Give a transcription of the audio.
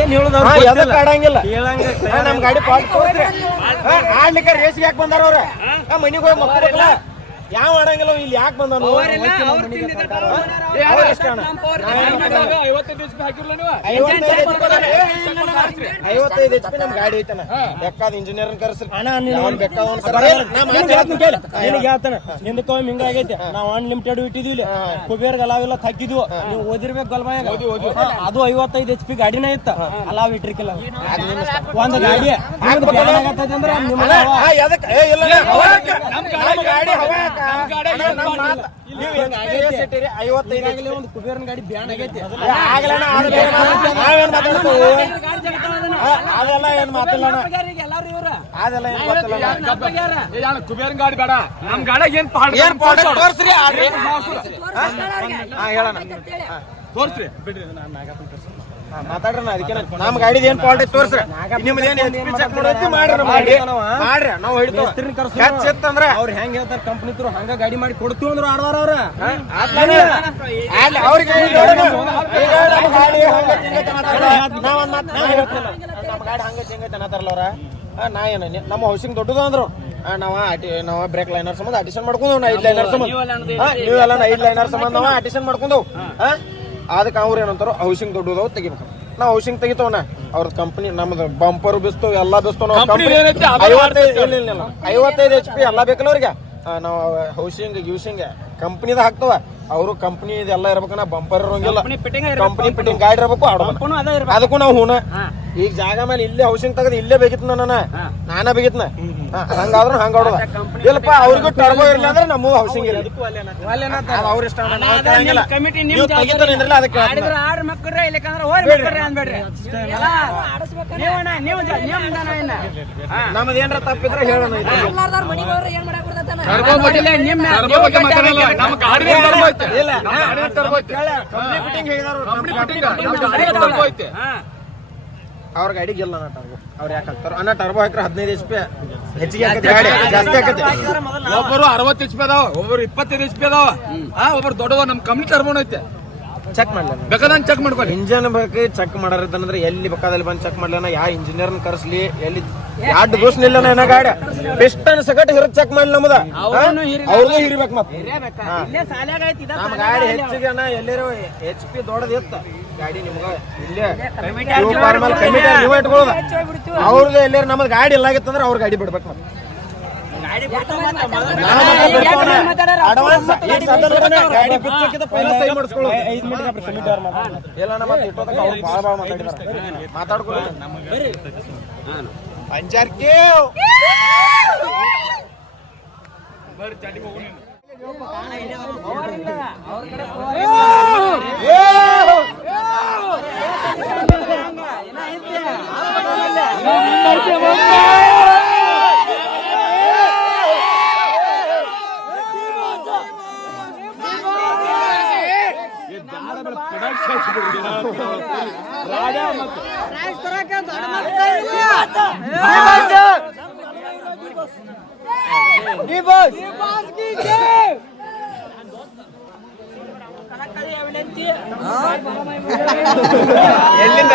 ಏನ್ ಹೇಳುದ ಎದಕ್ ಆಡಂಗಿಲ್ಲ ನಮ್ ಗಾಡಿ ಪಾಲ್ಟ್ ತೋರಿಸ್ರಿ ಆಡ್ಲಿಕ್ಕೆ ರೇಸ್ಗೆ ಯಾಕೆ ಬಂದಾರ ಅವ್ರ ಮನಿಗೆ ಹೋಗಿ ಮಕ್ಕಳಿಲ್ಲ ಯಾವ ಆಡಂಗಿಲ್ಲ ಇಲ್ಲಿ ಯಾಕೆ ಬಂದಾನು 55 HP ನಮ್ ಗಾಡಿ ಐತನ ಬೇಕಾದ ಇಂಜಿನಿಯರ್ ಕರ್ಸ್ರಿ ನಿಂದಕ್ಕ ಹಿಂಗಾಗೈತೆ ನಾವ್ ಅನ್ಲಿಮಿಟೆಡ್ ಇಟ್ಟಿದ್ವಿ ಕುಬೇರ್ಗೆ ಅಲಾವೆಲ್ಲ ತಗ್ಗಿದ್ವು ನೀವು ಓದಿರ್ಬೇಕು ಗಲ್ಬಾಯಾಗ ಅದು 55 HP ಗಾಡಿನೇ ಇತ್ತ ಅಲಾವ್ ಇಟ್ರಿಕಿಲ್ಲ ಒಂದ್ ಗಾಡಿ ಅಂದ್ರೆ ಒಂದು ಕುಬೇರನ್ ಗಾಡಿ ಬ್ಯಾನ್ ಆಗೈತಿ ಅದೆಲ್ಲ ಏನ್ ಮಾತಿಲ್ಲ ಕುಬೇರನ್ ಗಾಡಿ ಬೇಡ ನಮ್ ಗಾಡಿ ಏನ್ ತೋರ್ಸ್ರಿ ಹೇಳೋಣ ತೋರ್ಸ್ರಿ ಬಿಡ್ರಿ ಮಾತಾಡ್ರಿ ಅದಕ್ಕೆ ನಮ್ ಗಾಡಿದ ಏನ್ ಪಾಲ್ಟ್ ಐತಿ ತೋರ್ಸ್ರಿ ನಿಮ್ದ ಏನ್ ಚೆಕ್ ಮಾಡೋತಿ ಮಾಡ್ರಿ ಮಾಡ್ರಿ ನಾವು ಹಿಡಿತಂದ್ರ ಅವ್ರು ಹೆಂಗ್ ಹೇಳ್ತಾರ ಕಂಪ್ನಿ ತ್ರು ಹಂಗ ಗಾಡಿ ಮಾಡಿ ಕೊಡ್ತೀವಿ ಅಂದ್ರು ಆಡ್ವಾರ ಅವ್ರ ಅವ್ರಿಗೆ ನಮ್ ಗಾಡಿ ಹಂಗ ಹಿಂಗೈತೆ ಅನ್ನತಾರಲ್ಲ ಅವ್ರ ನಾ ಏನ ನಮ್ಮ ಹೌಸಿಂಗ್ ದೊಡ್ಡದು ಅಂದ್ರು ನಾವ ಬ್ರೇಕ್ ಲೈನರ್ ಸಂಬಂಧ ಅಡಿಷನ್ ಮಾಡ್ಕೊಂಡವ್ 5 ಲೈನರ್ ಸಂಬಂಧ ನೀವೆಲ್ಲ 5 ಲೈನರ್ ಸಂಬಂಧ ನಾವ ಅಡಿಷನ್ ಮಾಡ್ಕೊಂಡವ್ ಅದಕ್ಕೆ ಅವ್ರು ಏನಂತಾರ ಹೌಸಿಂಗ್ ದೊಡ್ಡದವ್ ತೆಗಿಬೇಕು ನಾವು ಹೌಸಿಂಗ್ ತೆಗಿತವನ ಅವ್ರ ಕಂಪನಿ ನಮ್ದು ಬಂಪರ್ ಬಿಸ್ತವ್ ಎಲ್ಲಾ ಬಿಸ್ತವ್ 55 HP ಎಲ್ಲಾ ಬೇಕಲ್ಲ ಅವ್ರಿಗೆ ನಾವು ಹೌಸಿಂಗ್ ಯೂಸಿಂಗ್ ಕಂಪನಿದ ಹಾಕ್ತವ ಅವರು ಕಂಪನಿ ಇದೆಲ್ಲ ಇರ್ಬೇಕನ್ನ ಬಂಪರ್ ಇರೋಂಗಿಲ್ಲ ಕಂಪನಿ ಫಿಟ್ಟಿಂಗ್ ಗಾಡಿ ಇರ್ಬೇಕು ಅದಕ್ಕೂ ನಾವು ಹೂನ ಈಗ ಜಾಗ ಮೇಲೆ ಇಲ್ಲೇ ಹೌಸಿಂಗ್ ತೆಗದ್ ಇಲ್ಲೇ ಬೇಕಿತ್ತು ನಾನ ಬೇಕಿತ್ನ ಹಂಗಾದ್ರು ಹಂಗ ಆಡೋದ ಇಲ್ಲಪ್ಪ ಅವ್ರಿಗೂ ಟರ್ಬೋ ಇರ್ಲಿ ಅಂದ್ರೆ ನಮ್ಮದು ಹೌಸಿಂಗ್ ಇರಲಿ ಅವ್ರ ಇಷ್ಟ ನಮ್ದು ಏನಾರ ತಪ್ಪಿದ್ರೆ ಹೇಳೋಣ ಅವ್ರ ಗಾಡಿಗೆ ಇಲ್ಲ ಟರ್ಬೋ ಅವ್ರು ಯಾಕೆ ಹಾಕ್ತಾರ ಅನ್ನ ಟರ್ಬೋ ಹಾಕ್ರೆ 15 HP ಹೆಚ್ಚಿಗೆ ಗಾಡಿ ಜಾಸ್ತಿ ಆಕತಿ ಒಬ್ಬರು 60 HP ಅದಾವ ಒಬ್ಬರು 25 HP ಅದಾವ ಒಬ್ಬರು ದೊಡ್ಡವ ನಮ್ ಕಂಪ್ನಿ ಟರ್ಬೋನ್ ಐತೆ ಚೆಕ್ ಮಾಡ್ಲ ಬೇಕಾದಂಗ ಚೆಕ್ ಮಾಡ್ಕೊಳ್ಳಿ ಇಂಜಿನ್ ಬಗ್ಗೆ ಚೆಕ್ ಮಾಡಾರಂದ್ರೆ ಎಲ್ಲಿ ಬೇಕಾದಲ್ಲಿ ಬಂದು ಚೆಕ್ ಮಾಡ್ಲನ ಯಾವ ಇಂಜಿನಿಯರ್ನ ಕರ್ಸ್ಲಿ ಎಲ್ಲಿ ಯಾಡ್ ದೋಷ ನಿಲ್ಲನ ಏನ ಗಾಡಿ ಪಿಸ್ಟನ್ ಸಗಟ್ ಹಿರ್ ಚೆಕ್ ಮಾಡ್ಲಿ ನಮ್ದ ಅವ್ರದ್ದು ಹಿರಿಬೇಕು ಮತ್ತೆ ನಮ್ಮ ಗಾಡಿ ಹೆಚ್ಚಿಗೆ ಎಲ್ಲರೂ HP ದೊಡ್ಡದ ಇತ್ತ ಗಾಡಿ ನಿಮ್ಗ ಇಲ್ಲೇ ನೀವು ಇಟ್ಕೊಳ್ಳೋದ ಅವ್ರದ್ದು ಎಲ್ಲಾರು ನಮ್ದು ಗಾಡಿ ಇಲ್ಲ ಆಗಿತ್ತಂದ್ರೆ ಅವ್ರ ಗಾಡಿ ಬಿಡ್ಬೇಕು ಮತ್ತೆ ಅಡ್ವಾನ್ಸ್ ಗಾಡಿ ಬಿಚ್ಚಕ್ಕಿಂತ ಪೈಲ ಸೈ ಮಾಡಿಸ್ಕೊಳ್ಳೋದು 5 ಮಿನಿಟ್ ಇಲ್ಲ ನಮ್ಮ ಇಟ್ಟೋದಕ್ಕೆ ಅವ್ರು ಭಾಳ ಮಾತಾಡಿದಾರೆ ಮಾತಾಡ್ಕೊಳ್ಳಿ ಅಂಜಾರ್ಕಿ ಬರ್ರಿ ಚಾಟಿಗೆ ಹೋಗೋಣ ಎಲ್ಲಿಂದ